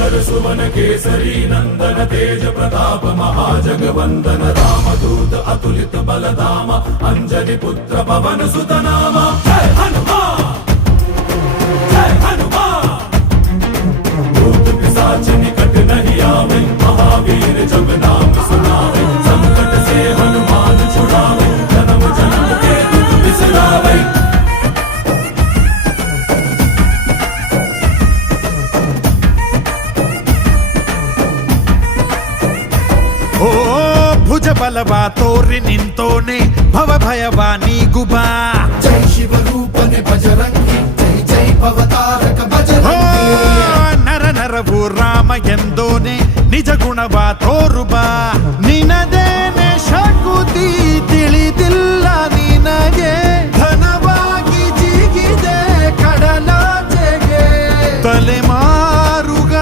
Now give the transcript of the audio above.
शङ्कर सुवन केसरी नन्दन तेज प्रताप महाजगवन्दन रामदूत अतुलित बलधाम अंजनी पुत्र पवन सुत नाम। जय हनुमान जय हनुमान। भूत पिशाच निकट नहीं आवे महावीर जब नाम सुनावे। संकट से हनुमान छुड़ावे जन्म जन्म के दुख बिसरावे। ಓ ಭುಜ ಬಲವ ತೋರಿ ನಿಂತೋನೆ ಭವ ಭಯವ ನೀಗುಬಾ। ಜೈ ಶಿವ ರೂಪನೆ ಬಜರಂಗಿ ಜೈ ಜೈ ಭವತಾರಕ ಬಜರಂಗಿ। ನರ ನರವು ರಾಮ ಎಂದೋನೆ ನಿಜ ಗುಣವ ತೋರುಬಾ। ನಿನದೇನೆ ಶಕುತಿ